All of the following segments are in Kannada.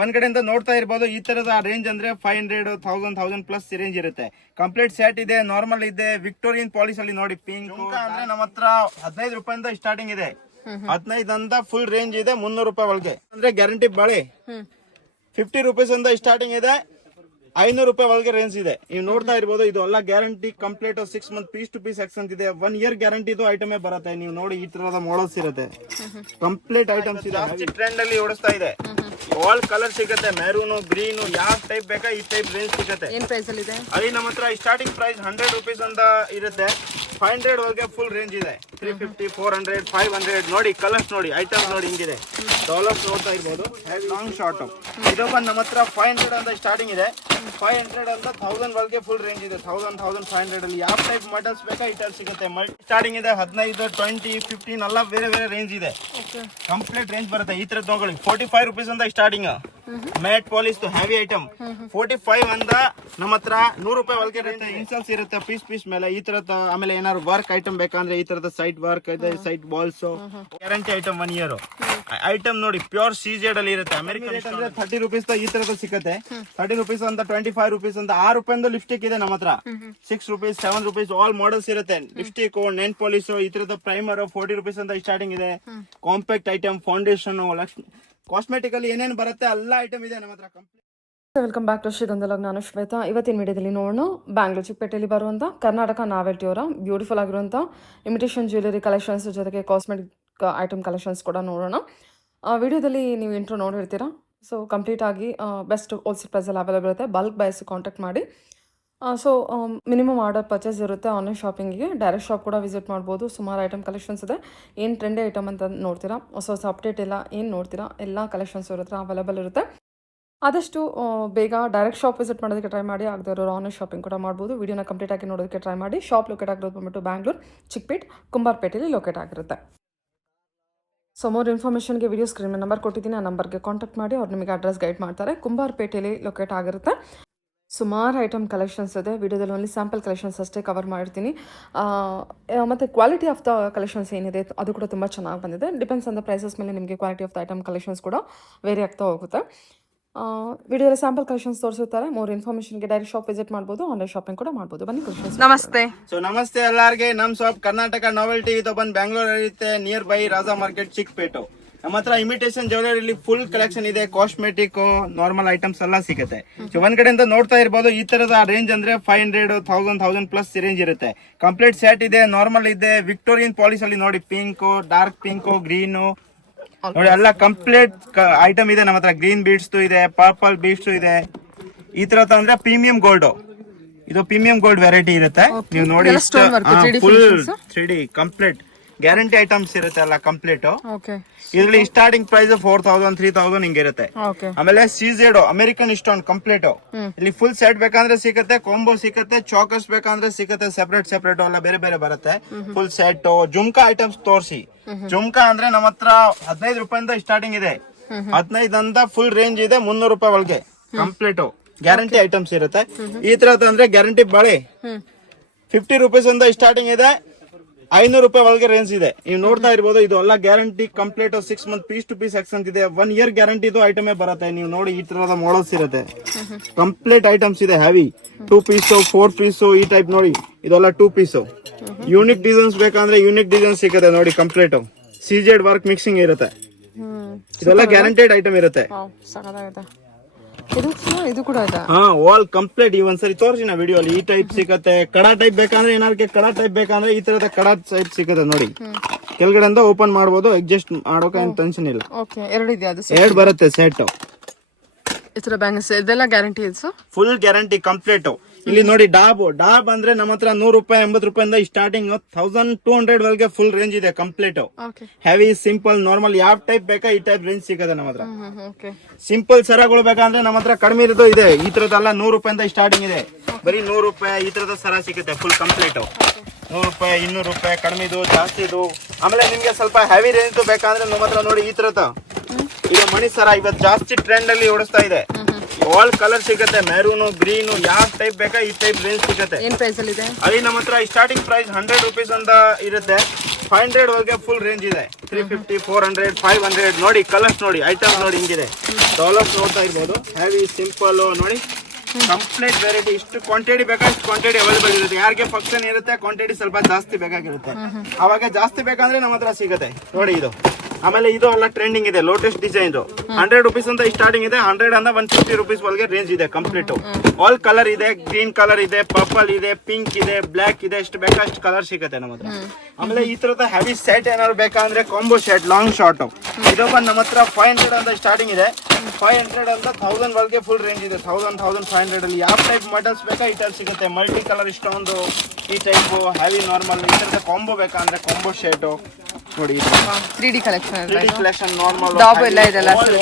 ಒಂದ್ ಕಡೆಯಿಂದ ನೋಡ್ತಾ ಇರ್ಬೋದು ಈ ತರದ ರೇಂಜ್ ಅಂದ್ರೆ 500, 1000 ಪ್ಲಸ್ ರೇಂಜ್ ಇರುತ್ತೆ. ಕಂಪ್ಲೀಟ್ ಸೆಟ್ ಇದೆ, ನಾರ್ಮಲ್ ಇದೆ, ವಿಕ್ಟೋರಿಯನ್ ಪಾಲಿಶ್ ಅಲ್ಲಿ ನೋಡಿ ಪಿಂಕ್ ಅಂದ್ರೆ ನಮ್ಮ ಹತ್ರ 15 ರೂಪಾಯಿಂದ ಸ್ಟಾರ್ಟಿಂಗ್ ಇದೆ. 15 ಅಂತ ಫುಲ್ ರೇಂಜ್ ಇದೆ 300 ರೂಪಾಯಿ ಒಳಗೆ. ಅಂದ್ರೆ ಗ್ಯಾರಂಟಿ ಬಾಳೆ 50 ರೂಪೀಸ್ ಅಂತ ಸ್ಟಾರ್ಟಿಂಗ್ ಇದೆ, 500 ರೂಪಾಯಿ ಒಳಗೆ ರೇಂಜ್ ಇದೆ. ನೀವು ನೋಡ್ತಾ ಇರ್ಬೋದು ಇದು ಎಲ್ಲ guarantee complete 6 month piece to piece exchange ಇದೆ. 1 ಇಯರ್ ಗ್ಯಾರಂಟಿ ಇದು ಐಟಮ್ ಬರುತ್ತೆ. ನೀವು ನೋಡಿ ಈ ತರದ ಮಾಡಲ್ಸ್ ಇರುತ್ತೆ, ಕಂಪ್ಲೀಟ್ ಐಟಮ್ಸ್ ಇದೆ. ಟ್ರೆಂಡ್ ಅಲ್ಲಿ ಓಡಿಸ್ತಾ ಇದೆ. ಆಲ್ ಕಲರ್ ಸಿಗುತ್ತೆ, ಮೆರೂನ್, ಗ್ರೀನ್, ಯಾವ ಟೈಪ್ ಬೇಕಾ ಈ ಟೈಪ್ ರೇಂಜ್ ಸಿಗುತ್ತೆ. ಏನ್ ಪ್ರೈಸ್ ಅಲ್ಲಿ ಇದೆ? ಅಲ್ಲಿ ನಮ್ಮ ಹತ್ರ ಸ್ಟಾರ್ಟಿಂಗ್ ಪ್ರೈಸ್ 100 ರೂಪೀಸ್ ಅಂತ ಇರುತ್ತೆ. 500 ವರೆಗೆ ಫುಲ್ ರೇಂಜ್ ಇದೆ. 350, 400, 500 ನೋಡಿ ಕಲರ್ಸ್ ನೋಡಿ, ಐಟಮ್ಸ್ ನೋಡಿ ಹಿಂಗಿದೆ. ಡಾಲರ್ಸ್ ನೋಡ್ತಾ ಇರ್ಬೋದು, ಲಾಂಗ್ ಶಾರ್ಟ್ ಇದು ಬಂದು ನಮ್ಮ ಹತ್ರ 500 ಅಂತ ಸ್ಟಾರ್ಟಿಂಗ್ ಇದೆ. 500 ಅಂತ 1000 ವರೆಗೆ ಫುಲ್ ರೇಂಜ್ ಇದೆ. 1500 ಅಲ್ಲಿ ಯಾವ ಟೈಪ್ ಮಾಡಲ್ಸ್ ಬೇಕಾ ಈ ಟೈಪ್ ಸಿಗುತ್ತೆ. ಸ್ಟಾರ್ಟಿಂಗ್ ಇದೆ 15, 20, 15 ಎಲ್ಲ ಬೇರೆ ಬೇರೆ ರೇಂಜ್ ಇದೆ. ಕಂಪ್ಲೀಟ್ ರೇಂಜ್ ಬರುತ್ತೆ. ಈ ತರ ತಗೊಳ್ಳಿ 45 ರೂಪೀಸ್ ಅಂತ starting. Mat polish heavy item 45 ಅಂತ ನಮ್ಮ ಹತ್ರ 100 ರೂಪಾಯಿ ಒಳಗೆ ಇರುತ್ತೆ. ಇನ್ಸಲ್ಸ್ ಇರುತ್ತೆ ಪೀಸ್ ಮೇಲೆ ಈ ತರದ. ಆಮೇಲೆ ಏನಾದ್ರು ವರ್ಕ್ ಐಟಮ್ ಬೇಕಂದ್ರೆ ಈ ತರದ ಸೈಡ್ ವರ್ಕ್ ಇದೆ, side balls guarantee item 1 year item ನೋಡಿ. ಪ್ಯೂರ್ ಸೀಜೆಡ್ ಅಲ್ಲಿ ಇರುತ್ತೆ. ಅಮೆರಿಕನ್ ಅಂದ್ರೆ 30 ರೂಪೀಸ್ ಈ ತರದ ಸಿಗುತ್ತೆ. 30 ರೂಪೀಸ್ ಅಂತ 25 ರೂಪೀಸ್ ಅಂತ 6 ರೂಪಾಯಿಂದ ಲಿಪ್ಸ್ಟಿಕ್ ಇದೆ ನಮ್ಮ ಹತ್ರ. 6 ರೂಪೀಸ್, 7 ರೂಪೀಸ್ ಆಲ್ ಮಾಡೆಲ್ಸ್ ಇರುತ್ತೆ. ಲಿಪ್ಸ್ಟಿಕ್, ನೈಲ್ ಪಾಲಿಶ್ ಈ ತರದ ಪ್ರೈಮರ್ 40 ರೂಪೀಸ್ ಅಂತ ಸ್ಟಾರ್ಟಿಂಗ್ ಇದೆ. ಕಾಂಪ್ಯಾಕ್ಟ್ ಐಟಮ್, ಫೌಂಡೇಶನ್, ಕಾಸ್ಮೆಟಿಕ್ ಅಲ್ಲಿ ಏನೇನು ಬರುತ್ತೆ ಎಲ್ಲ ಐಟಮ್ ಇದೆ ನಮ್ಮ ಹತ್ರ. ವೆಲ್ಕಮ್ ಬ್ಯಾಕ್ ಟು ಶ್ರೀಗಂಧಲಾಗ್. ನಾನು ಶ್ವೇತಾ. ಇವತ್ತಿನ ವಿಡಿಯೋದಲ್ಲಿ ನೋಡೋಣ ಬ್ಯಾಂಗ್ಳೂರ್ ಚಿಕ್ಕಪೇಟೆಯಲ್ಲಿ ಬರುವಂಥ ಕರ್ನಾಟಕ ನಾವೆಲ್ಟಿಯವರ ಬ್ಯೂಟಿಫುಲ್ ಆಗಿರುವಂಥ ಇಮಿಟೇಷನ್ ಜ್ಯುವೆಲರಿ ಕಲೆಕ್ಷನ್ಸ್ ಜೊತೆಗೆ ಕಾಸ್ಮೆಟಿಕ್ ಐಟಮ್ ಕಲೆಕ್ಷನ್ಸ್ ಕೂಡ ನೋಡೋಣ. ವಿಡಿಯೋದಲ್ಲಿ ನೀವು ಇಂಟ್ರೋ ನೋಡಿರ್ತೀರಾ. ಸೊ ಕಂಪ್ಲೀಟ್ ಆಗಿ ಬೆಸ್ಟ್ ಹೋಲ್ಸೇಲ್ ಪ್ರೈಸಲ್ಲಿ ಅವೈಲೇಬಲ್ ಇರುತ್ತೆ. ಬಲ್ಕ್ ಬೈಸ್ ಕಾಂಟ್ಯಾಕ್ಟ್ ಮಾಡಿ. ಸೊ ಮಿನಿಮಮ್ ಆರ್ಡರ್ ಪರ್ಚೇಸ್ ಇರುತ್ತೆ. ಆನ್ಲೈನ್ ಶಾಪಿಂಗಿಗೆ ಡೈರೆಕ್ಟ್ ಶಾಪ್ ಕೂಡ ವಿಸಿಟ್ ಮಾಡ್ಬೋದು. ಸುಮಾರು ಐಟಮ್ ಕಲೆಕ್ಷನ್ಸ್ ಇದೆ. ಏನು ಟ್ರೆಂಡಿ ಐಟಮ್ ಅಂತ ನೋಡ್ತೀರಾ, ಹೊಸ ಅಪ್ಡೇಟ್ ಎಲ್ಲ ಏನು ನೋಡ್ತೀರಾ, ಎಲ್ಲ ಕಲೆಕ್ಷನ್ಸ್ ಇರುತ್ತೆ, ಅವೈಲೇಬಲ್ ಇರುತ್ತೆ. ಆದಷ್ಟು ಬೇಗ ಡೈರೆಕ್ಟ್ ಶಾಪ್ ವಿಸಿಟ್ ಮಾಡೋದಕ್ಕೆ ಟ್ರೈ ಮಾಡಿ. ಆಗದೆ ಇರೋರು ಆನ್ಲೈನ್ ಶಾಪಿಂಗ್ ಕೂಡ ಮಾಡ್ಬೋದು. ವಿಡಿಯೋನ ಕಂಪ್ಲೀಟ್ ಆಗಿ ನೋಡೋದಕ್ಕೆ ಟ್ರೈ ಮಾಡಿ. ಶಾಪ್ ಲೊಕೇಟ್ ಆಗಿರೋದು ಬಂದ್ಬಿಟ್ಟು ಬ್ಯಾಂಗ್ಳೂರ್ ಚಿಕ್ಕಪೇಟ್ ಕುಂಬಾರಪೇಟೆಯಲ್ಲಿ ಲೊಕೇಟ್ ಆಗಿರುತ್ತೆ. ಸೊ ಮೋರ್ ಇನ್ಫಾರ್ಮೇಷನ್ಗೆ ವಿಡಿಯೋ ಸ್ಕ್ರೀನ್ ನಂಬರ್ ಕೊಟ್ಟಿದ್ದೀನಿ, ಆ ನಂಬರ್ಗೆ ಕಾಂಟ್ಯಾಕ್ಟ್ ಮಾಡಿ. ಅವ್ರು ನಿಮಗೆ ಅಡ್ರೆಸ್ ಗೈಡ್ ಮಾಡ್ತಾರೆ. ಕುಂಬಾರಪೇಟೆಯಲ್ಲಿ ಲೊಕೇಟ್ ಆಗಿರುತ್ತೆ. ಸುಮಾರು ಐಟಮ್ ಕಲೆಕ್ಷನ್ಸ್ ಇದೆ. ವಿಡಿಯೋದಲ್ಲಿ ಓನ್ಲಿ ಸ್ಯಾಂಪಲ್ ಕಲೆಕ್ಷನ್ಸ್ ಅಷ್ಟೇ ಕವರ್ ಮಾಡಿರ್ತೀನಿ. ಮತ್ತು ಕ್ವಾಲಿಟಿ ಆಫ್ ದ ಕಲೆಕ್ಷನ್ಸ್ ಏನಿದೆ ಅದು ಕೂಡ ತುಂಬ ಚೆನ್ನಾಗಿ ಬಂದಿದೆ. ಡಿಪೆಂಡ್ಸ್ ಆನ್ ದ ಪ್ರೈಸಸ್ ಮೇಲೆ ನಿಮಗೆ quality of the item collections ಕೂಡ ವೇರಿ ಆಗ್ತಾ ಹೋಗುತ್ತೆ. ವಿಡಿಯೋದಲ್ಲಿ ಸ್ಯಾಂಪಲ್ ಕಲೆಕ್ಷನ್ಸ್ ತೋರಿಸುತ್ತಾರೆ. ಮೋರ್ ಇನ್ಫಾರ್ಮೇಷನ್ಗೆ ಡೈರೆಕ್ಟ್ ಶಾಪ್ ವಿಸಿಟ್ ಮಾಡ್ಬೋದು, ಆನ್ಲೈನ್ ಶಾಪಿಂಗ್ ಕೂಡ ಮಾಡ್ಬೋದು. ಬನ್ನಿ ಕಲೆಕ್ಷನ್ಸ್. ನಮಸ್ತೆ. ಸೊ ನಮಸ್ತೆ ಎಲ್ಲರಿಗೆ. ನಮ್ಮ ಶಾಪ್ ಕರ್ನಾಟಕ ನಾವೆಲ್ಟಿ ಇದು ಬಂದು ಬ್ಯಾಂಗ್ಳೂರ್ ಇರುತ್ತೆ, ನಿಯರ್ ಬೈ ರಾಜಾ ಮಾರ್ಕೆಟ್ ಚಿಕ್ಕಪೇಟು. ನಮ್ಮ ಹತ್ರ ಇಮಿಟೇಷನ್ ಜ್ಯುವೆಲರಿ ಫುಲ್ ಕಲೆಕ್ಷನ್ ಇದೆ. ಕಾಸ್ಮೆಟಿಕ್, ನಾರ್ಮಲ್ ಐಟಮ್ಸ್ ಎಲ್ಲ ಸಿಗುತ್ತೆ. ಸೊ ಒಂದ್ ಕಡೆಯಿಂದ ನೋಡ್ತಾ ಇರ್ಬೋದು ಈ ತರದ ರೇಂಜ್ ಅಂದ್ರೆ 500, 1000 ಪ್ಲಸ್ ರೇಂಜ್ ಇರುತ್ತೆ. ಕಂಪ್ಲೀಟ್ ಸೆಟ್ ಇದೆ, ನಾರ್ಮಲ್ ಇದೆ, ವಿಕ್ಟೋರಿಯನ್ ಪಾಲಿಶ್ ಅಲ್ಲಿ ನೋಡಿ ಪಿಂಕ್, ಡಾರ್ಕ್ ಪಿಂಕ್, ಗ್ರೀನ್ ನೋಡಿ ಎಲ್ಲ ಕಂಪ್ಲೀಟ್ ಐಟಮ್ ಇದೆ ನಮ್ಮ ಹತ್ರ. ಗ್ರೀನ್ ಬೀಡ್ಸ್ ಇದೆ, ಪರ್ಪಲ್ ಬೀಡ್ಸ್ ಇದೆ. ಈ ತರದ ಅಂದ್ರೆ ಪ್ರೀಮಿಯಂ ಗೋಲ್ಡ್. ಇದು ಪ್ರೀಮಿಯಂ ಗೋಲ್ಡ್ ವೆರೈಟಿ ಇರುತ್ತೆ. ನೀವು ನೋಡಿ full 3D complete guarantee items ಇರುತ್ತೆ ಎಲ್ಲ ಕಂಪ್ಲೀಟ್. ಇದರಲ್ಲಿ ಸ್ಟಾರ್ಟಿಂಗ್ ಪ್ರೈಸ್ 4000, 3000 ಹಿಂಗಿರುತ್ತೆ. ಆಮೇಲೆ ಸೀಜೆಡ್ ಅಮೆರಿಕನ್ ಸ್ಟೋನ್ ಕಂಪ್ಲೀಟ್. ಇಲ್ಲಿ ಫುಲ್ ಸೆಟ್ ಬೇಕಂದ್ರೆ ಸಿಗುತ್ತೆ, ಕಾಂಬೋ ಸಿಗುತ್ತೆ, ಚಾಕರ್ಸ್ ಬೇಕಂದ್ರೆ ಸಿಗುತ್ತೆ, ಸೆಪರೇಟ್ ಎಲ್ಲ ಬೇರೆ ಬೇರೆ ಬರುತ್ತೆ. ಫುಲ್ ಸೆಟ್ ಜುಮ್ಕಾ ಐಟಮ್ಸ್ ತೋರಿಸಿ. ಜುಮ್ಕಾ ಅಂದ್ರೆ ನಮ್ಮ ಹತ್ರ 15 ರೂಪಾಯಿಂದ ಸ್ಟಾರ್ಟಿಂಗ್ ಇದೆ. 15 ಅಂತ ಫುಲ್ ರೇಂಜ್ ಇದೆ 300 ರೂಪಾಯಿ ಒಳಗೆ ಕಂಪ್ಲೀಟ್ ಗ್ಯಾರಂಟಿ ಐಟಮ್ಸ್ ಇರುತ್ತೆ. ಈ ತರದ ಅಂದ್ರೆ ಗ್ಯಾರಂಟಿ ಬಾಳೆ 50 ರೂಪೀಸ್ ಅಂತ ಸ್ಟಾರ್ಟಿಂಗ್ ಇದೆ, 500 ರೂಪಾಯಿ ಒಳಗೆ ರೇಂಜ್ ಇದೆ. ನೀವು ನೋಡ್ತಾ ಇರ್ಬೋದು ಇದು ಎಲ್ಲ guarantee complete 6 month piece to piece exchange ಇದೆ. 1 ಇಯರ್ ಗ್ಯಾರಂಟಿ ಇದು ಐಟಮೇ ಬರುತ್ತೆ. ನೀವು ನೋಡಿ ಈ ತರದ ಮಾಡಲ್ಸ್ ಇರುತ್ತೆ, ಕಂಪ್ಲೀಟ್ ಐಟಮ್ಸ್ ಇದೆ. ಹೆವಿ 2 ಪೀಸ್, 4 ಪೀಸ್ ಈ ಟೈಪ್ ನೋಡಿ. ಇದೆಲ್ಲ 2 ಪೀಸ್. ಯೂನಿಕ್ ಡಿಸೈನ್ಸ್ ಬೇಕಂದ್ರೆ ಯೂನಿಕ್ ಡಿಸೈನ್ ಸಿಗುತ್ತೆ ನೋಡಿ. ಕಂಪ್ಲೀಟ್ ಸೀಜೆಡ್ ವರ್ಕ್ ಮಿಕ್ಸಿಂಗ್ ಇರುತ್ತೆ. ಇದೆಲ್ಲ ಗ್ಯಾರಂಟೆಡ್ ಐಟಮ್ ಇರುತ್ತೆ. ಇದು ಕೂಡ ಇದೆ. ಆಲ್ ಕಂಪ್ಲೀಟ್ ಈ ಒಂದ್ಸರಿ ತೋರಿಸಿನ ವಿಡಿಯೋ ಅಲ್ಲಿ. ಈ ಟೈಪ್ ಸಿಗುತ್ತೆ. ಕಡಾ ಟೈಪ್ ಬೇಕಂದ್ರೆ ಏನಾದ್ರು ಕಡಾ ಟೈಪ್ ಬೇಕಂದ್ರೆ ಈ ತರದ ಕಡಾ ಟೈಪ್ ಸಿಗುತ್ತೆ ನೋಡಿ. ಕೆಳಗಡೆಯಿಂದ ಓಪನ್ ಮಾಡಬಹುದು, ಅಡ್ಜಸ್ಟ್ ಮಾಡೋಕೆ ಏನು ಟೆನ್ಷನ್ ಇಲ್ಲ. ಎರಡು ಬರುತ್ತೆ ಸೆಟ್. ಇದೆಲ್ಲ ಗ್ಯಾರಂಟಿ ಇದೆ, ಫುಲ್ ಗ್ಯಾರಂಟಿ ಕಂಪ್ಲೀಟ್. ಇಲ್ಲಿ ನೋಡಿ ಡಾಬ್ ಅಂದ್ರೆ ನಮ್ಮ ಹತ್ರ 100 ರೂಪಾಯಿ, 80 ರೂಪಾಯಿಂದ ಸ್ಟಾರ್ಟಿಂಗ್ 1200 ವರೆಗೆ ಫುಲ್ ರೇಂಜ್ ಇದೆ ಕಂಪ್ಲೀಟ್. ಹೆವಿ, ಸಿಂಪಲ್, ನಾರ್ಮಲ್ ಯಾವ ಟೈಪ್ ಬೇಕಾ ಈ ಟೈಪ್ ರೇಂಜ್ ಸಿಗುತ್ತೆ ನಮ್ಮ ಹತ್ರ. ಸಿಂಪಲ್ ಸರಗಳು ಬೇಕಂದ್ರೆ ನಮ್ಮ ಹತ್ರ ಕಡಿಮೆ ಇರೋದು ಇದೆ. ಈ ತರದೆಲ್ಲ 100 ರೂಪಾಯಿಂದ ಸ್ಟಾರ್ಟಿಂಗ್ ಇದೆ. ಬರೀ 100 ರೂಪಾಯಿ ಈ ತರದ ಸರ ಸಿಗುತ್ತೆ ಫುಲ್ ಕಂಪ್ಲೀಟ್. 100 ರೂಪಾಯಿ, 200 ರೂಪಾಯಿ, ಕಡಿಮೆದು, ಜಾಸ್ತಿದು. ಆಮೇಲೆ ನಿಮ್ಗೆ ಸ್ವಲ್ಪ ಹೆವಿ ರೇಂಜ್ ಬೇಕಂದ್ರೆ ನಮ್ಮ ಹತ್ರ ನೋಡಿ ಈ ತರದ ಇದು ಮಣಿ ಸರ ಇವತ್ತು ಜಾಸ್ತಿ ಟ್ರೆಂಡ್ ಅಲ್ಲಿ ಓಡಿಸ್ತಾ ಇದೆ. ಆಲ್ ಕಲರ್ ಸಿಗುತ್ತೆ, ಮೆರೂನ್, ಗ್ರೀನ್, ಯಾವ ಟೈಪ್ ಬೇಕಾ ಈ ಟೈಪ್ ರೇಂಜ್ ಸಿಗುತ್ತೆ. ಏನ್ ಪ್ರೈಸ್ ಅಲ್ಲಿ ಇದೆ? ಅಲ್ಲಿ ನಮ್ಮ ಹತ್ರ ಸ್ಟಾರ್ಟಿಂಗ್ ಪ್ರೈಸ್ 100 ರೂಪೀಸ್ ಅಂತ ಇರುತ್ತೆ. 500 ವರೆಗೆ ಫುಲ್ ರೇಂಜ್ ಇದೆ. 350, 400, 500 ನೋಡಿ ಕಲರ್ಸ್ ನೋಡಿ ಐಟಮ್ ನೋಡಿ ಹಿಂಗಿದೆ. ಡಾಲರ್ಸ್ ನೋಡ್ತಾ ಇರ್ಬೋದು. ಹೆವಿ ಸಿಂಪಲ್ ನೋಡಿ ಕಂಪ್ಲೀಟ್ ವೆರೈಟಿ. ಇಷ್ಟು ಕ್ವಾಂಟಿಟಿ ಬೇಕಾಷ್ಟು ಕ್ವಾಂಟಿಟಿ ಅವೈಲೇಬಲ್ ಇರುತ್ತೆ. ಯಾರಿಗೆ ಫಂಕ್ಷನ್ ಇರುತ್ತೆ ಕ್ವಾಂಟಿಟಿ ಸ್ವಲ್ಪ ಜಾಸ್ತಿ ಬೇಕಾಗಿರುತ್ತೆ. ಅವಾಗ ಜಾಸ್ತಿ ಬೇಕಂದ್ರೆ ನಮ್ಮ ಹತ್ರ ಸಿಗುತ್ತೆ ನೋಡಿ ಇದು. ಆಮೇಲೆ ಇದು ಎಲ್ಲ ಟ್ರೆಂಡಿಂಗ್ ಇದೆ ಲೋಟಸ್ ಡಿಸೈನ್. 100 ರುಪೀಸ್ ಅಂತ ಸ್ಟಾರ್ಟಿಂಗ್ ಇದೆ. 100 ಅಂದ 150 ರುಪೀಸ್ ವರೆಗೆ ರೇಂಜ್ ಇದೆ ಕಂಪ್ಲೀಟ್. ಆಲ್ ಕಲರ್ ಇದೆ. ಗ್ರೀನ್ ಕಲರ್ ಇದೆ, ಪರ್ಪಲ್ ಇದೆ, ಪಿಂಕ್ ಇದೆ, ಬ್ಲಾಕ್ ಇದೆ. ಎಷ್ಟು ಬೇಕಷ್ಟು ಕಲರ್ ಸಿಗುತ್ತೆ ನಮ್ಮ ಹತ್ರ. ಆಮೇಲೆ ಈ ತರದ ಹೆವಿ ಸೆಟ್ ಏನಾದ್ರು ಬೇಕಂದ್ರೆ ಕಾಂಬೋ ಸೆಟ್ ಲಾಂಗ್ ಶಾರ್ಟ್ ಇದು ಬಂದು ನಮ್ಮ ಹತ್ರ 500 ಅಂತ ಸ್ಟಾರ್ಟಿಂಗ್ ಇದೆ. 500 ಅಂತ 1000 ವರೆಗೆ ಫುಲ್ ರೇಂಜ್ ಇದೆ. 1500 ಅಲ್ಲಿ ಯಾವ ಟೈಪ್ ಮಾಡೆಲ್ಸ್ ಬೇಕಾ ಈ ಟೈಪ್ ಸಿಗುತ್ತೆ. ಮಲ್ಟಿ ಕಲರ್ ಇಷ್ಟೊಂದು ಈ ಟೈಪ್ ಹೆವಿ ನಾರ್ಮಲ್ ಈ ತರದ ಕಾಂಬೋ ಬೇಕಂದ್ರೆ ಕಾಂಬೋ ಶರ್ಟ್ ನೋಡಿ. 3D collection 3D collection normal ಡಾಬ್ ಎಲ್ಲ ಇದೆಲ್ಲ ಬರುತ್ತೆ.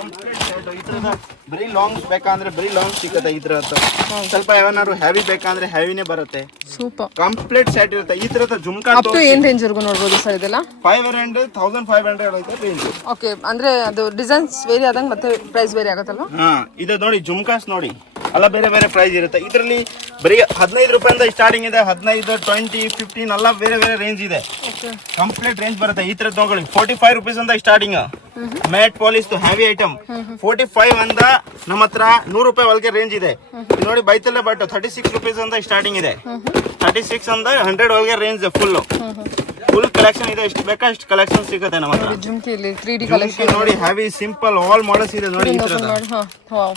ಕಂಪ್ಲೀಟ್ ಸೆಟ್ ಈ ತರದ ಬರೀ ಲಾಂಗ್ಸ್ ಬೇಕಂದ್ರೆ ಬರೀ ಲಾಂಗ್ ಸಿಗುತ್ತೆ. ಈ ತರದ ಸ್ವಲ್ಪ ಏನಾದ್ರು ಹೆವಿ ಬೇಕಂದ್ರೆ ಹೆವಿನೇ ಬರುತ್ತೆ. ಸೂಪರ್ ಕಂಪ್ಲೀಟ್ ಸೆಟ್ ಇರುತ್ತೆ. ಈ ತರದ ಜುಮ್ಕಾ ಅಪ್ ಟು ಏನ್ ರೇಂಜ್ ವರೆಗೂ ನೋಡಬಹುದು ಸರ್ ಇದೆಲ್ಲ? 500, 1500 ಐತೆ ರೇಂಜ್. ಓಕೆ, ಅಂದ್ರೆ ಅದು ಡಿಸೈನ್ಸ್ ವೇರಿ ಆದಂಗೆ ಮತ್ತೆ ಪ್ರೈಸ್ ವೇರಿ ಆಗುತ್ತಲ್ವಾ? ಹಾ, ಇದು ನೋಡಿ ಜುಮ್ಕಾಸ್ ನೋಡಿ ಎಲ್ಲ ಬೇರೆ ಬೇರೆ ಪ್ರೈಸ್ ಇರುತ್ತೆ. ಇದರಲ್ಲಿ ಬರೀ 15 ರೂಪಾಯಿಂದ ಸ್ಟಾರ್ಟಿಂಗ್ ಇದೆ. 15, 20, 15 ಎಲ್ಲ ಬೇರೆ ಬೇರೆ ರೇಂಜ್ ಇದೆ. ಕಂಪ್ಲೀಟ್ ರೇಂಜ್ ಬರುತ್ತೆ. ಈ ತರ ತಗೊಳ್ಳಿ 45 ರುಪೀಸ್ ಅಂತ starting. Mat polish heavy item 45 ಅಂತ ನಮ್ಮ ಹತ್ರ 100 ರೂಪಾಯಿ ಒಳಗೆ ರೇಂಜ್ ಇದೆ. ನೋಡಿ ಬೈತಲ್ಲೇ ಬಟ್ 36 ರುಪೀಸ್ ಅಂತ ಸ್ಟಾರ್ಟಿಂಗ್ ಇದೆ. 36 ಅಂತ 100 ಒಳಗೆ ರೇಂಜ್ ಫುಲ್ ಕಲೆಕ್ಷನ್ ಇದೆ. ಎಷ್ಟು ಬೇಕಾ ಅಷ್ಟು ಕಲೆಕ್ಷನ್ ಸಿಗುತ್ತೆ ನಮ್ಮ ಹತ್ರ. ಜುಮ್ಕಿಲಿ 3D ಕಲೆಕ್ಷನ್ ನೋಡಿ ಹೆವಿ ಸಿಂಪಲ್ ಆಲ್ ಮಾಡೆಲ್ಸ್ ಇದೆ ನೋಡಿ. ಈ ತರ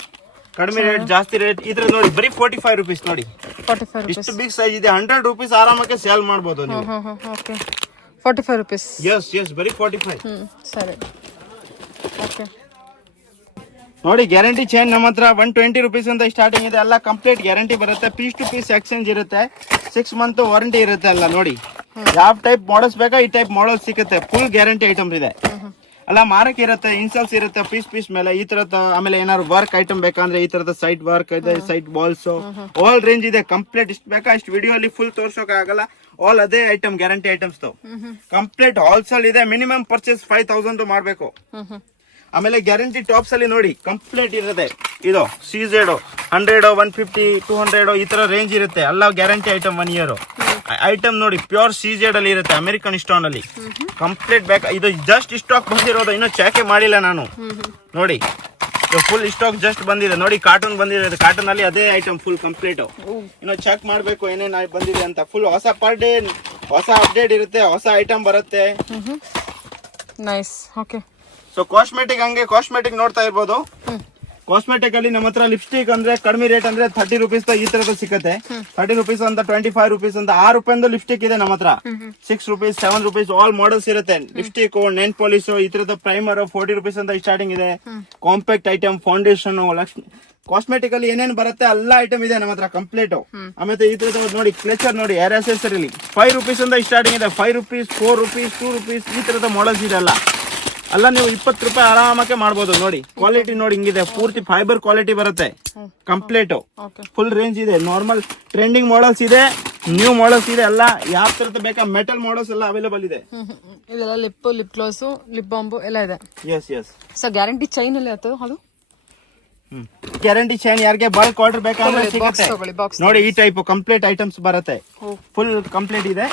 ಕಡಿಮೆ ರೇಟ್ ಜಾಸ್ತಿ ರೇಟ್ ಇದ್ರ ನೋಡಿ ಬರೀ 45 ರುಪೀಸ್ ನೋಡಿ. 45 ರೂಪೀಸ್ ಇಷ್ಟು ಬಿಗ್ ಸೈಜ್ ಇದೆ. 100 ರುಪೀಸ್ ಆರಾಮಕ್ಕೆ ಸೇಲ್ ಮಾಡಬಹುದು ನೀವು. Okay, 45 rupees. ಎಸ್ ಬರೀ 45. ಸರಿ, ಓಕೆ. ನೋಡಿ ಗ್ಯಾರಂಟಿ ಚೈನ್ ನಮ್ಮ ಹತ್ರ 120 ರುಪೀಸ್ ಅಂತ ಸ್ಟಾರ್ಟಿಂಗ್ ಇದೆ. ಎಲ್ಲ ಕಂಪ್ಲೀಟ್ ಗ್ಯಾರಂಟಿ ಬರುತ್ತೆ. ಪೀಸ್ ಟು ಪೀಸ್ ಎಕ್ಸ್ಚೇಂಜ್ ಇರುತ್ತೆ. 6 ಮಂತ್ ವಾರಂಟಿ ಇರುತ್ತೆ. ಎಲ್ಲ ನೋಡಿ ಯಾವ ಟೈಪ್ ಮಾಡಲ್ಸ್ ಬೇಕಾ ಈ ಟೈಪ್ ಮಾಡಲ್ ಸಿಗುತ್ತೆ. ಫುಲ್ ಗ್ಯಾರಂಟಿ ಐಟಮ್ಸ್ ಇದೆ. ಅಲ್ಲ ಮಾರಕ್ ಇರುತ್ತೆ, ಇನ್ಸಲ್ಸ್ ಇರುತ್ತೆ ಪೀಸ್ ಮೇಲೆ ಈ ತರದ. ಆಮೇಲೆ ಏನಾದ್ರು ವರ್ಕ್ ಐಟಮ್ ಬೇಕಂದ್ರೆ ಈ ತರದ ಸೈಡ್ ವರ್ಕ್ ಇದೆ, ಸೈಡ್ ಬಾಲ್ಸ್ ಆಲ್ ರೇಂಜ್ ಇದೆ. ಕಂಪ್ಲೀಟ್ ಇಷ್ಟು ಬೇಕಾ ಇಷ್ಟು ವಿಡಿಯೋ ಅಲ್ಲಿ ಫುಲ್ ತೋರ್ಸೋಕೆ ಆಗಲ್ಲ. ಆಲ್ ಅದೇ item guarantee items complete wholesale ಇದೆ. ಮಿನಿಮಮ್ ಪರ್ಚೇಸ್ 5000 ಮಾಡಬೇಕು. ಆಮೇಲೆ ಗ್ಯಾರಂಟಿ ಟಾಪ್ಸ್ ಅಲ್ಲಿ ನೋಡಿ ಕಂಪ್ಲೀಟ್ ಇರುತ್ತೆ. ಇದು CZ 100, 150, 200 ಈ ತರ ರೇಂಜ್ ಇರುತ್ತೆ. ಎಲ್ಲ ಗ್ಯಾರಂಟಿ ಐಟಮ್ 1 ಇಯರ್ ಐಟಮ್ ನೋಡಿ. ಪ್ಯೂರ್ CZ ಅಲ್ಲಿ ಇರುತ್ತೆ, ಅಮೆರಿಕನ್ ಸ್ಟೋನ್ ಅಲ್ಲಿ ಕಂಪ್ಲೀಟ್ ಬೇಕು. ಇದು ಜಸ್ಟ್ ಸ್ಟಾಕ್ ಬಂದಿರೋದು, ಇನ್ನು ಚೆಕ್ ಮಾಡಿಲ್ಲ ನಾನು. ನೋಡಿ ಫುಲ್ ಸ್ಟಾಕ್ ಜಸ್ಟ್ ಬಂದಿದೆ ನೋಡಿ. ಕಾರ್ಟೂನ್ ಬಂದಿದೆ, ಕಾರ್ಟೂನ್ ಅಲ್ಲಿ ಅದೇ ಐಟಮ್ ಫುಲ್ ಕಂಪ್ಲೀಟ್. ಇನ್ನು ಚೆಕ್ ಮಾಡ್ಬೇಕು ಏನೇನು ಬಂದಿದೆ ಅಂತ. ಫುಲ್ ಹೊಸ ಪರ್ ಡೇ ಹೊಸ ಅಪ್ಡೇಟ್ ಇರುತ್ತೆ, ಹೊಸ ಐಟಮ್ ಬರುತ್ತೆ. Nice, okay. ಸೊ ಕಾಸ್ಮೆಟಿಕ್ ಹಂಗೆ ಕಾಸ್ಮೆಟಿಕ್ ನೋಡ್ತಾ ಇರ್ಬೋದು. ಕಾಸ್ಮೆಟಿಕ್ ಅಲ್ಲಿ ನಮ್ಮ ಹತ್ರ ಲಿಪ್ಸ್ಟಿಕ್ ಅಂದ್ರೆ ಕಡಿಮೆ ರೇಟ್ ಅಂದ್ರೆ 30 ರುಪೀಸ್ ಈ ತರದ ಸಿಗುತ್ತೆ. 30 ರುಪೀಸ್ ಅಂತ 25 ರುಪೀಸ್ ಅಂತ 6 ರೂಪಾಯಿಂದ ಲಿಪ್ಸ್ಟಿಕ್ ಇದೆ ನಮ್ಮ ಹತ್ರ. 6 ರುಪೀಸ್, 7 ರುಪೀಸ್ ಆಲ್ ಮಾಡೆಲ್ಸ್ ಇರುತ್ತೆ. ಲಿಪ್ಸ್ಟಿಕ್, ನೈನ್ ಪಾಲಿಶ್ ಈ ತರದ ಪ್ರೈಮರ್ 40 ರುಪೀಸ್ ಅಂತ ಸ್ಟಾರ್ಟಿಂಗ್ ಇದೆ. ಕಾಂಪ್ಯಾಕ್ಟ್ ಐಟಮ್, ಫೌಂಡೇಶನ್, ಕಾಸ್ಮೆಟಿಕ್ ಅಲ್ಲಿ ಏನೇನು ಬರುತ್ತೆ ಎಲ್ಲ ಐಟಮ್ ಇದೆ ನಮ್ಮ ಹತ್ರ ಕಂಪ್ಲೀಟ್. ಆಮೇಲೆ ಈ ತರದ ನೋಡಿ ಕ್ಲೆಚರ್ ನೋಡಿ, ಏರ್ ಅಸೆಸರಿ 5 ರುಪೀಸ್ ಅಂತ ಸ್ಟಾರ್ಟಿಂಗ್ ಇದೆ. 5 ರುಪೀಸ್, 4 ರುಪೀಸ್, 2 ರುಪೀಸ್ ಈ ತರದ ಮಾಡೆಲ್ಸ್ ಇದೆ ಅಲ್ಲ ನೀವು 20 ರೂಪಾಯಿ ಆರಾಮಕ್ಕೆ ಮಾಡ್ಬೋದು. ನೋಡಿ ಕ್ವಾಲಿಟಿ ನೋಡಿ ಹಿಂಗಿದೆ. ಪೂರ್ತಿ ಫೈಬರ್ ಕ್ವಾಲಿಟಿ ಬರುತ್ತೆ ಕಂಪ್ಲೀಟ್. ಫುಲ್ ರೇಂಜ್ ಇದೆ. ನಾರ್ಮಲ್ ಟ್ರೆಂಡಿಂಗ್ ಮಾಡೆಲ್ಸ್ ಇದೆ, ನ್ಯೂ ಮಾಡೆಲ್ಸ್ ಇದೆ. ಎಲ್ಲ ಯಾವ ತರದ ಬೇಕಾ ಮೆಟಲ್ ಮಾಡೆಲ್ಸ್ ಎಲ್ಲ ಅವೈಲೇಬಲ್ ಇದೆ. ಇದೆಲ್ಲ ಲಿಪ್ ಗ್ಲಾಸ್, ಲಿಪ್ ಬಾಂಬು ಎಲ್ಲ ಇದೆ. ಎಸ್ ಸರ್ ಗ್ಯಾರಂಟಿ ಚೈನ್ ಅಲ್ಲಿ ಅದು ಗ್ಯಾರಂಟಿ ಚೈನ್ ಯಾರಿಗೆ ಬಲ್ಕ್ ಆರ್ಡರ್ ಬೇಕಾದ್ರೆ ಸಿಗುತ್ತೆ ನೋಡಿ. ಈ ಟೈಪ್ ಕಂಪ್ಲೀಟ್ ಐಟಮ್ಸ್ ಬರುತ್ತೆ. ಫುಲ್ ಕಂಪ್ಲೀಟ್ ಇದೆ.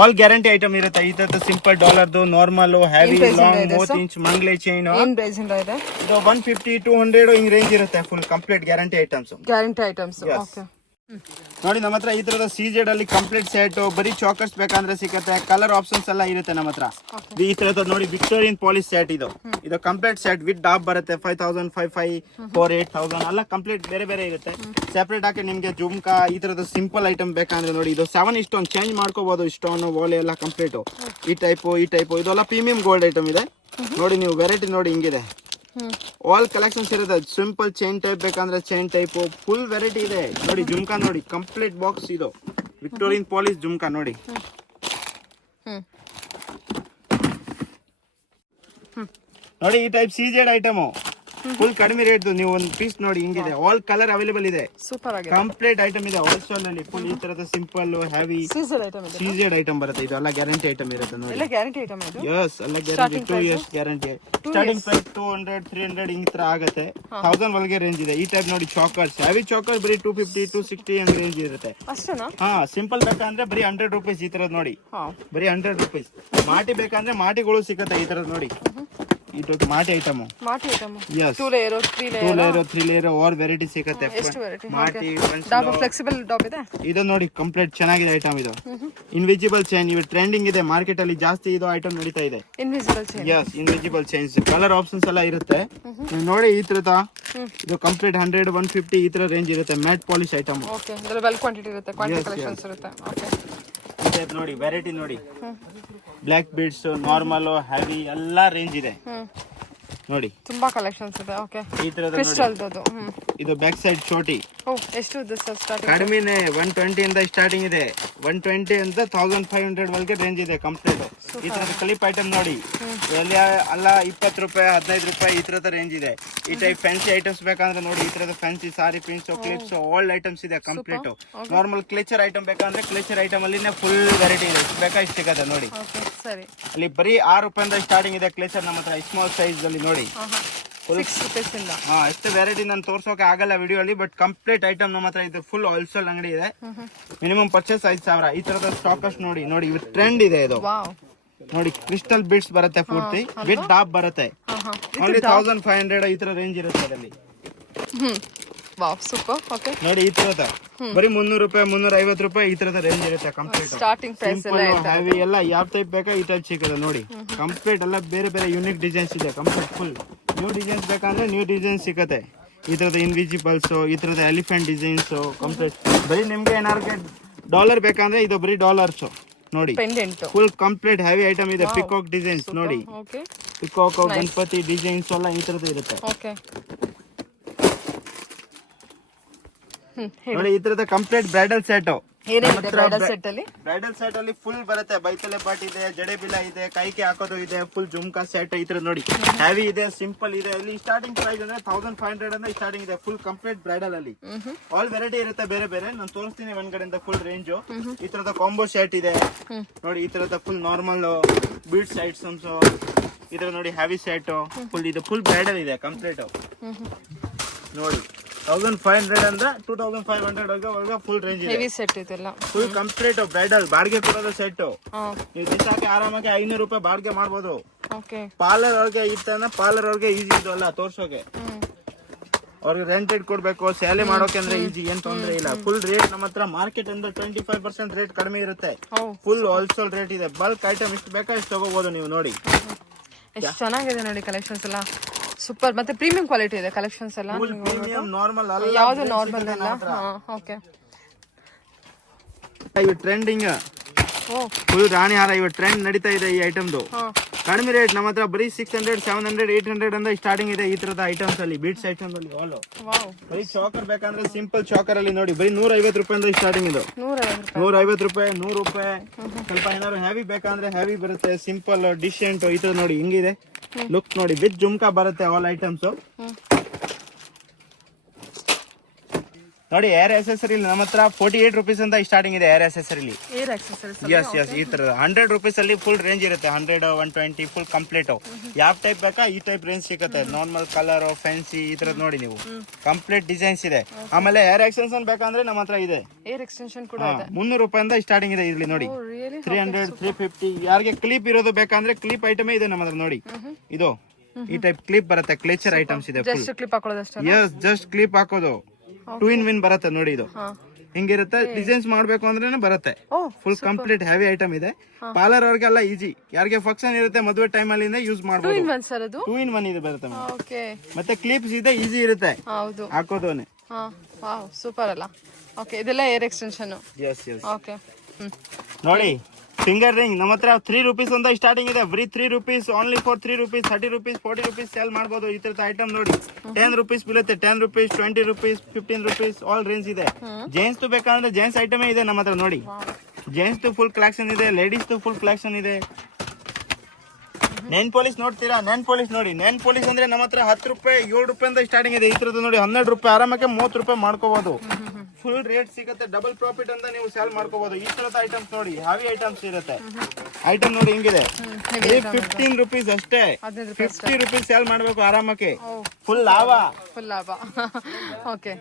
ಆಲ್ ಗ್ಯಾರಂಟಿ ಐಟಮ್ ಇರುತ್ತೆ. ಈ ತರ ಸಿಂಪಲ್ ಡಾಲರ್ದು, ನಾರ್ಮಲ್, ಹೆವಿ, ಲಾಂಗ್ 30 ಇಂಚ್ ಮಂಗ್ಲೆ ಚೈನ್ ಇದು 150, 200 ಹಿಂಗ್ ರೇಂಜ್ ಇರುತ್ತೆ. Full complete guarantee items. Okay. ನೋಡಿ ನಮ್ಮ ಹತ್ರ ಈ ತರದ CZ ಅಲ್ಲಿ ಕಂಪ್ಲೀಟ್ ಸೆಟ್ ಬರೀ ಚಾಕರ್ಸ್ ಬೇಕಂದ್ರೆ ಸಿಗುತ್ತೆ. ಕಲರ್ ಆಪ್ಷನ್ಸ್ ಎಲ್ಲ ಇರುತ್ತೆ ನಮ್ಮ ಹತ್ರ. ಈ ತರದ ನೋಡಿ ವಿಕ್ಟೋರಿಯನ್ ಪಾಲಿಶ್ ಸೆಟ್ ಇದು ಕಂಪ್ಲೀಟ್ ಸೆಟ್ ವಿತ್ ಡಾಬ್ ಬರುತ್ತೆ. 5000, 5500, 8000 ಎಲ್ಲ ಕಂಪ್ಲೀಟ್ ಬೇರೆ ಬೇರೆ ಇರುತ್ತೆ. ಸೆಪರೇಟ್ ಆಗಿ ನಿಮ್ಗೆ ಜುಮ್ಕಾ ಈ ತರದ ಸಿಂಪಲ್ ಐಟಮ್ ಬೇಕಂದ್ರೆ ನೋಡಿ ಇದು 7 ಸ್ಟೋನ್ ಚೇಂಜ್ ಮಾಡ್ಕೋಬಹುದು. ಸ್ಟೋನ್, ಓಲೆ ಎಲ್ಲ ಕಂಪ್ಲೀಟ್ ಈ ಟೈಪ್ ಇದೆಲ್ಲ ಪ್ರೀಮಿಯಂ ಗೋಲ್ಡ್ ಐಟಮ್ ಇದೆ. ನೋಡಿ ನೀವು ವೆರೈಟಿ ನೋಡಿ ಹಿಂಗಿದೆ. ಆಲ್ ಕಲೆಕ್ಷನ್ಸ್ ಇರುತ್ತೆ. ಸಿಂಪಲ್ ಚೈನ್ ಟೈಪ್ ಬೇಕಂದ್ರೆ ಚೈನ್ ಟೈಪ್ ಫುಲ್ ವೆರೈಟಿ ಇದೆ. ನೋಡಿ ಜುಮ್ಕಾ ನೋಡಿ ಕಂಪ್ಲೀಟ್ ಬಾಕ್ಸ್ ಇದು ವಿಕ್ಟೋರಿಯನ್ ಪಾಲಿಶ್ ಜುಮ್ಕಾ ನೋಡಿ. ನೋಡಿ ಈ ಟೈಪ್ CZ ಐಟಮ್ ಫುಲ್ ಕಡಿಮೆ ರೇಟ್. ನೀವು ಒಂದು ಪೀಸ್ ನೋಡಿ ಹಿಂಗಿದೆ, ಆಲ್ ಕಲರ್ ಅವೈಲೇಬಲ್ ಇದೆ, ಸೂಪರ್ ಆಗಿದೆ. ಕಂಪ್ಲೀಟ್ ಐಟಮ್ ಇದೆ ಹೋಲ್ಸೇಲ್ ಅಲ್ಲಿ. ಫುಲ್ ಈ ತರದ ಸಿಂಪಲ್ ಹೆವಿ ಸೀಸರ್ ಐಟಮ್ ಇದೆ, ಸೀಸೆಡ್ ಐಟಮ್ ಬರುತ್ತೆ. ಇದು ಎಲ್ಲ ಗ್ಯಾರಂಟಿ ಐಟಮ್ ಇರುತ್ತೆ ನೋಡಿ. ಎಲ್ಲ ಗ್ಯಾರಂಟಿ ಐಟಮ್ ಇದು. ಯಸ್, ಎಲ್ಲ guarantee 2 years guarantee. Starting price 200 300 ಹಿಂಗ್ ತರ ಆಗುತ್ತೆ. 1000 ಒಳಗೆ ರೇಂಜ್ ಇದೆ. ಈ ಟೈಪ್ ನೋಡಿ ಚಾಕರ್ಸ್, ಹೆವಿ ಚಾಕರ್ ಬರೀ 250 260 ಹಂಗ್ ರೇಂಜ್ ಇರುತ್ತೆ. ಅಷ್ಟೇನಾ? ಹಾ, ಸಿಂಪಲ್ ಬೇಕಂದ್ರೆ ಬರೀ 100 ರೂಪೀಸ್. ಈ ತರದ್ ನೋಡಿ, ಹಾ, ಬರೀ 100 ರೂಪೀಸ್. ಮಾಟಿ ಬೇಕಂದ್ರೆ ಮಾಟಿಗಳು ಸಿಗುತ್ತೆ ಈ ತರದ್ ನೋಡಿ. ಇದು matte item. Matte item. Yes, 2 layer 3 2 layer 3 layer or variety ಸಿಗುತ್ತೆ. ಎಷ್ಟು ವೆರೈಟಿ? ಮಾಟಿ ಡಾಬ್ ಫ್ಲೆಕ್ಸಿಬಲ್ ಡಾಬ್ ಇದೆ. ಇದು ನೋಡಿ ಕಂಪ್ಲೀಟ್ ಚೆನ್ನಾಗಿದೆ ಐಟಮ್. ಇದು ಇನ್ವಿಸಿಬಲ್ ಚೈನ್, ಇವು ಟ್ರೆಂಡಿಂಗ್ ಇದೆ ಮಾರ್ಕೆಟ್ ಅಲ್ಲಿ ಜಾಸ್ತಿ. ಇದು ಐಟಮ್ ನಡೀತಾ ಇದೆ. Invisible chain. Yes, invisible chains. Colour options ಎಲ್ಲ ಇರುತ್ತೆ. ನೀವು ನೋಡಿ ಈ ತರದ. ಇದು ಕಂಪ್ಲೀಟ್ 100 150 ಈ ತರ ರೇಂಜ್ ಇರುತ್ತೆ. Mat polish item. ಓಕೆ, ಇದರಲ್ಲಿ ವೆಲ್ ಕ್ವಾಂಟಿಟಿ ಇರುತ್ತೆ, ಕ್ವಾಂಟಿಟಿ ಕಲೆಕ್ಷನ್ಸ್ ಇರುತ್ತೆ. ಓಕೆ, ಈ ನೋಡಿ ವೆರೈಟಿ ನೋಡಿ. ಬ್ಲಾಕ್ ಬೀಡ್ಸ್, ನಾರ್ಮಲ್, ಹೆವಿ ಎಲ್ಲ ರೇಂಜ್ ಇದೆ ನೋಡಿ. ತುಂಬಾ ಕಲೆಕ್ಷನ್ಸ್ ಇದೆ. ಓಕೆ, ಈ ತರದ ಕ್ರಿಸ್ಟಲ್ ಇದು ಬ್ಯಾಕ್ ಸೈಡ್ ಚೋಟಿ. ಓ, ಎಷ್ಟು ಇದೆ ಸರ್ ಸ್ಟಾರ್ಟಿಂಗ್? ಕಡಿಮೆನೆ 120 ಇಂದ ಸ್ಟಾರ್ಟಿಂಗ್ ಇದೆ. 120 ಅಂತ 1500 ವರೆಗೆ ರೇಂಜ್ ಇದೆ ಕಂಪ್ಲೀಟ್. ಈ ತರದ ಕ್ಲಿಪ್ ಐಟಮ್ ನೋಡಿ. ಎಲ್ಲಿ ಅಲ್ಲ 20 ರೂಪಾಯಿ 15 ರೂಪಾಯಿ ಈ ತರದ ರೇಂಜ್ ಇದೆ. ಈ ಟೈಪ್ ಫ್ಯಾನ್ಸಿ ಐಟಮ್ಸ್ ಬೇಕಂದ್ರೆ ನೋಡಿ, ಈ ತರದ ಫ್ಯಾನ್ಸಿ ಸಾರಿ ಪಿನ್ಸ್, ಕ್ಲಿಪ್ಸ್, ಓಲ್ಡ್ ಐಟಮ್ಸ್ ಇದೆ ಕಂಪ್ಲೀಟ್. ನಾರ್ಮಲ್ ಕ್ಲೇಚರ್ ಐಟಮ್ ಬೇಕಂದ್ರೆ ಕ್ಲೇಚರ್ ಐಟಮ್ ಅಲ್ಲಿ ಫುಲ್ ವೆರೈಟಿ ಇದೆ. ಎಷ್ಟು ಬೇಕಾ ಇಷ್ಟು ಸಿಗತ್ತೆ ನೋಡಿ. ಓಕೆ, ಸರಿ. ಅಲ್ಲಿ ಬರೀ 6 ರೂಪಾಯಿಂದ ಸ್ಟಾರ್ಟಿಂಗ್ ಇದೆ ಕ್ಲೇಚರ್ ನಮ್ಮ ಹತ್ರ. ಸ್ಮಾಲ್ ಸೈಜ್ ಅಲ್ಲಿ ನೋಡಿ. 6 ರೂಪೀಸ್ ಇಂದ. ಹಾ, ಎಷ್ಟು ವೆರೈಟಿ ನಾನು ತೋರ್ಸೋಕೆ ಆಗಲ್ಲ ವಿಡಿಯೋ ಅಲ್ಲಿ, ಬಟ್ ಕಂಪ್ಲೀಟ್ ಐಟಮ್ ನಮ್ಮ ಹತ್ರ ಇದೆ. ಫುಲ್ ಹೋಲ್ಸೇಲ್ ಅಂಗಡಿ ಇದೆ. Minimum purchase 5000. ಈ ತರದ ಸ್ಟಾಕರ್ಸ್ ನೋಡಿ. ನೋಡಿ ಇದು ಟ್ರೆಂಡ್ ಇದೆ. ಇದು ವಾವ್, ನೋಡಿ ಕ್ರಿಸ್ಟಲ್ ಬಿಟ್ಸ್ ಬರುತ್ತೆ ಪೂರ್ತಿ, ಬಿಟ್ ಟಾಪ್ ಬರುತ್ತೆ. ಓನ್ಲಿ 1500 ಈ ತರ ರೇಂಜ್ ಇರುತ್ತೆ ಅದರಲ್ಲಿ. Wow, super. ಓಕೆ, ನೋಡಿ ಈ ತರದ ಬರೀ 300 ರೂಪಾಯಿ 350 ರೂಪಾಯಿ ಈ ತರದ ರೇಂಜ್ ಇರುತ್ತೆ ಕಂಪ್ಲೀಟ್. ಸ್ಟಾರ್ಟಿಂಗ್ ಪ್ರೈಸ್ ಎಲ್ಲ ಇದೆ. ಹೆವಿ ಎಲ್ಲ ಯಾವ ಟೈಪ್ ಬೇಕಾ ಈ ಟೈಪ್ ಸಿಗುತ್ತೆ ನೋಡಿ. ಕಂಪ್ಲೀಟ್ ಎಲ್ಲ ಬೇರೆ ಬೇರೆ ಯೂನಿಕ್ ಡಿಸೈನ್ಸ್ ಇದೆ ಕಂಪ್ಲೀಟ್. ಫುಲ್ ನ್ಯೂ ಡಿಸೈನ್ಸ್ ಬೇಕಂದ್ರೆ ನ್ಯೂ ಡಿಸೈನ್ ಸಿಗುತ್ತೆ. ಈ ತರದ ಇನ್ವಿಸಿಬಲ್ಸ್, ಈ ತರದ ಎಲಿಫೆಂಟ್ ಡಿಸೈನ್ಸ್ ಕಂಪ್ಲೀಟ್. ಬರೀ ನಿಮ್ಗೆ ಏನಾದ್ರು ಡಾಲರ್ ಬೇಕಂದ್ರೆ ಇದು ಬರೀ ಡಾಲರ್ಸ್ ನೋಡಿ. Pendant full complete heavy item ಇದೆ. ಪಿಕಾಕ್ ಡಿಸೈನ್ಸ್ ನೋಡಿ. ಓಕೆ, ಪಿಕಾಕ್, ಗಣಪತಿ ಡಿಸೈನ್ಸ್ ಎಲ್ಲ ಈ ತರದ್ದು ಇರುತ್ತೆ ಓಕೆ. ನೋಡಿ. ಈ ತರದ ಕಂಪ್ಲೀಟ್ ಬ್ರೈಡಲ್ ಸೆಟ್. ಏನೇನಿದೆ ಬ್ರೈಡಲ್ ಸೆಟ್ ಅಲ್ಲಿ? ಬ್ರೈಡಲ್ ಸೆಟ್ ಅಲ್ಲಿ ಫುಲ್ ಬರುತ್ತೆ. ಬೈತಲೆ ಪಾಟ್ ಇದೆ, ಜಡೆ ಬಿಲ ಇದೆ, ಕೈಗೆ ಹಾಕೋದು ಇದೆ, ಫುಲ್ ಜುಮ್ಕಾ ಸೆಟ್ ಈ ತರ ನೋಡಿ. ಹೆವಿ ಇದೆ, ಸಿಂಪಲ್ ಇದೆ. ಇಲ್ಲಿ ಸ್ಟಾರ್ಟಿಂಗ್ ಪ್ರೈಸ್ ಅಂದ್ರೆ 1500 ಅಂದ್ರೆ ಸ್ಟಾರ್ಟಿಂಗ್ ಇದೆ. ಫುಲ್ ಕಂಪ್ಲೀಟ್ ಬ್ರೈಡಲ್ ಅಲ್ಲಿ ಆಲ್ ವೆರೈಟಿ ಇರುತ್ತೆ ಬೇರೆ ಬೇರೆ. ನಾನು ತೋರಿಸ್ತೀನಿ ಒಂದ್ ಕಡೆಯಿಂದ ಫುಲ್ ರೇಂಜ್. ಈ ತರದ ಕಾಂಬೋ ಸೆಟ್ ಇದೆ ನೋಡಿ. ಈ ತರದ ಫುಲ್ ನಾರ್ಮಲ್ ಬೀಡ್ಸ್ ಐಟಮ್ಸ್ ಈ ತರ ನೋಡಿ. ಹೆವಿ ಸೆಟ್ ಫುಲ್ ಇದು ಫುಲ್ ಬ್ರೈಡಲ್ ಇದೆ ಕಂಪ್ಲೀಟ್ ನೋಡಿ. 1500 ಅಂದ್ರೆ 2500 ಫುಲ್ ರೇಂಜ್ ಇದೆ. ಹೆವಿ ಸೆಟ್ ಇದೆಲ್ಲ ಫುಲ್ ಕಂಪ್ಲೀಟ್ ಬ್ರೈಡಲ್. ಬಾಡಿಗೆ ಕೊಡೋದು ಸೆಟ್. ಹಾ, ನೀವು ದಿವಸಕ್ಕೆ ಆರಾಮಾಗಿ 500 ರೂಪಾಯಿ ಬಾಡಿಗೆ ಮಾಡ್ಬೋದು. ಓಕೆ. ಪಾರ್ಲರ್ ಅವ್ರಿಗೆ ಇತ್ತಂದ್ರೆ ಪಾರ್ಲರ್ ಅವ್ರಿಗೆ ಈಸಿ ಇದು ಅಲ್ಲ ತೋರ್ಸೋಕೆ. ಅವ್ರಿಗೆ ರೆಂಟೆಡ್ ಕೊಡ್ಬೇಕು, ಸ್ಯಾಲಿ ಮಾಡೋಕೆ ಅಂದ್ರೆ ಈಸಿ, ಏನ್ ತೊಂದ್ರೆ ಇಲ್ಲ. ಫುಲ್ ರೇಟ್ ನಮ್ಮ ಹತ್ರ ಮಾರ್ಕೆಟ್ ಅಂದ್ರೆ 25% ರೇಟ್ ಕಡಿಮೆ ಇರುತ್ತೆ. ಫುಲ್ ಹೋಲ್ಸೇಲ್ ರೇಟ್ ಇದೆ. ಬಲ್ಕ್ ಐಟಮ್ ಎಷ್ಟು ಬೇಕಾ ಇಷ್ಟು ತಗೋಬಹುದು ನೀವು ನೋಡಿ. ಎಷ್ಟು ಚೆನ್ನಾಗಿದೆ ನೋಡಿ ಕಲೆಕ್ಷನ್ಸ್ ಎಲ್ಲ. ಸೂಪರ್. ಮತ್ತೆ ಪ್ರೀಮಿಯಂ ಕ್ವಾಲಿಟಿ ಇದೆ ಕಲೆಕ್ಷನ್ಸ್ ಎಲ್ಲ. ಪ್ರೀಮಿಯಂ, ನಾರ್ಮಲ್ ಅಲ್ಲ, ಯಾವುದು ನಾರ್ಮಲ್ ಅಲ್ಲ. ಓಕೆ, ಇವು ಟ್ರೆಂಡಿಂಗ್. ಓ, ಫುಲ್ ರಾಣಿ ಹಾರ ಇವ ಟ್ರೆಂಡ್ ನಡೀತಾ ಇದೆ ಈ ಐಟಮ್ದು. ಕಡಿಮೆ ರೇಟ್ ನಮ್ಮ ಹತ್ರ ಬರೀ 600 700 800 ಅಂತ ಸ್ಟಾರ್ಟಿಂಗ್ ಇದೆ ಈ ತರದ ಐಟಮ್ಸ್ ಅಲ್ಲಿ. ಬೀಟ್ಸ್ ಐಟಮ್ಸ್ ಅಲ್ಲಿ ಆಲ್. ವಾವ್. ಬರೀ ಚಾಕರ್ ಬೇಕಂದ್ರೆ ಸಿಂಪಲ್ ಚಾಕರ್ ಅಲ್ಲಿ ನೋಡಿ ಬರೀ 150 ರೂಪಾಯಿಂದ ಸ್ಟಾರ್ಟಿಂಗ್ ಇದು. 150 ರೂಪಾಯಿ 100 ರೂಪಾಯಿ. ಸ್ವಲ್ಪ ಏನಾದ್ರು ಹೆವಿ ಬೇಕಂದ್ರೆ ಹೆವಿ ಬರುತ್ತೆ. ಸಿಂಪಲ್ ಡಿಸೆಂಟ್ ಈ ತರ ನೋಡಿ ಹಿಂಗಿದೆ ಲುಕ್ ನೋಡಿ. ವಿತ್ ಜುಮ್ಕಾ ಬರುತ್ತೆ ಆಲ್ ಐಟಮ್ಸ್ ನೋಡಿ. ಏರ್ ಅಸೆಸರಿ ನಮ್ಮ ಹತ್ರ 48 ರೂಪೀಸ್ ಅಂತ ಸ್ಟಾರ್ಟಿಂಗ್ ಇದೆ. ಏರ್ ಅಸೆಸರಿ ಎಸ್ ಎಸ್ ಈ ತರ 100 ರೂಪೀಸ್ ಅಲ್ಲಿ ಫುಲ್ ರೇಂಜ್ ಇರುತ್ತೆ. 100 120 ಫುಲ್ ಕಂಪ್ಲೀಟ್. ಯಾವ ಟೈಪ್ ಬೇಕಾ ಈ ಟೈಪ್ ರೇಂಜ್ ಸಿಗುತ್ತೆ. ನಾರ್ಮಲ್ ಕಲರ್, ಫ್ಯಾನ್ಸಿ ಈ ತರದ್ ನೋಡಿ ನೀವು. ಕಂಪ್ಲೀಟ್ ಡಿಸೈನ್ಸ್ ಇದೆ. ಆಮೇಲೆ ಏರ್ ಎಕ್ಸ್ಟೆನ್ಷನ್ ಬೇಕಂದ್ರೆ ನಮ್ಮ ಹತ್ರ ಇದೆ. ಏರ್ ಎಕ್ಸ್ಟೆನ್ಷನ್ ಕೂಡ ಇದೆ. 300 ರೂಪಾಯಿಂದ ಸ್ಟಾರ್ಟಿಂಗ್ ಇದೆ ಇಲ್ಲಿ ನೋಡಿ. 300 350. ಯಾರಿಗೆ ಕ್ಲಿಪ್ ಇರೋದು ಬೇಕಂದ್ರೆ ಕ್ಲಿಪ್ ಐಟಮೇ ಇದೆ ನಮ್ಮ ಹತ್ರ ನೋಡಿ. ಇದು ಈ ಟೈಪ್ ಕ್ಲಿಪ್ ಬರುತ್ತೆ. ಕ್ಲೇಚರ್ ಐಟಮ್ಸ್ ಇದೆ. ಜಸ್ಟ್ ಕ್ಲಿಪ್ ಹಾಕೊಳ್ಳೋದು ಅಷ್ಟೇ. ಎಸ್, ಜಸ್ಟ್ ಕ್ಲಿಪ್ ಹಾಕೋದು. 2 in 1 ಬರುತ್ತೆ ನೋಡಿ. ಇದು ಹಿಂಗಿರುತ್ತೆ. ಡಿಸೈನ್ಸ್ ಮಾಡ್ಬೇಕು ಅಂದ್ರೆ ಬರುತ್ತೆ. ಫುಲ್ ಕಂಪ್ಲೀಟ್ ಹೆವಿ ಐಟಮ್ ಇದೆ. ಪಾರ್ಲರ್ ಅವ್ರಿಗೆಲ್ಲ ಈಸಿ. ಯಾರಿಗೆ ಫಂಕ್ಷನ್ ಇರುತ್ತೆ ಮದುವೆ ಟೈಮ್ ಅಲ್ಲಿ ಯೂಸ್ ಮಾಡಬಹುದು. 2 in 1 ಇದೆ ಬರುತ್ತೆ. ಮತ್ತೆ ಕ್ಲಿಪ್ಸ್ ಇದೆ, ಈಸಿ ಇರುತ್ತೆ ಹಾಕೋದೋನೆ. ವಾವ್, ಸೂಪರ್ ಅಲ್ಲ. ಓಕೆ, ಇದೆಲ್ಲ air extension. Yes yes. Okay, ನೋಡಿ ಫಿಂಗರ್ ರಿಂಗ್ ನಮ್ಮ ಹತ್ರ 3 ರೂಪೀಸ್ ಅಂತ ಸ್ಟಾರ್ಟಿಂಗ್ ಇದೆ. ಬರೀ 3 rupees, only for 3 rupees. 30 rupees 40 rupees sale ಮಾಡಬಹುದು ಈ ತರದ ಐಟಮ್ ನೋಡಿ. 10 ರೂಪೀಸ್ ಬೀಳುತ್ತೆ. 10 rupees 20 rupees 15 rupees all range ಇದೆ. ಜೆಂಟ್ಸ್ ಬೇಕಂದ್ರೆ ಜೆಂಟ್ಸ್ ಐಟಮೇ ಇದೆ ನಮ್ಮ ಹತ್ರ ನೋಡಿ. ಜೆಂಟ್ಸ್ ಫುಲ್ ಕಲೆಕ್ಷನ್ ಇದೆ. ಲೇಡೀಸ್ ಫುಲ್ ಕಲೆಕ್ಷನ್ ಇದೆ. ನೈನ್ ಪಾಲಿಶ್ ನೋಡ್ತೀರಾ? ನೈನ್ ಪಾಲಿಶ್ ನೋಡಿ. ನೈನ್ ಪಾಲಿಶ್ ಅಂದ್ರೆ ನಮ್ಮ ಹತ್ರ 10 ರೂಪಾಯಿ 7 ರೂಪಾಯಿಂದ ಸ್ಟಾರ್ಟಿಂಗ್ ಇದೆ. ಈ ತರದ್ದು ನೋಡಿ 12 ರೂಪಾಯಿ ಆರಾಮಕ್ಕೆ 30 ರೂಪಾಯಿ ಮಾಡ್ಕೋಬಹುದು. ಫುಲ್ ರೇಟ್ ಸಿಗುತ್ತೆ, ಡಬಲ್ ಪ್ರಾಫಿಟ್ ಅಂತ ನೀವು ಸೇಲ್ ಮಾಡ್ಕೋಬಹುದು. ಈ ತರದ ಐಟಮ್ಸ್ ನೋಡಿ, ಹೆವಿ ಐಟಮ್ಸ್ ಇರುತ್ತೆ. ಐಟಮ್ ನೋಡಿ ಹಿಂಗಿದೆ, 15 ರುಪೀಸ್ ಅಷ್ಟೇ. 50 ರುಪೀಸ್ ಸೇಲ್ ಮಾಡ್ಬೇಕು ಆರಾಮಕ್ಕೆ, ಫುಲ್ ಲಾಭ. ಫುಲ್ ಲಾಭ. ಓಕೆ.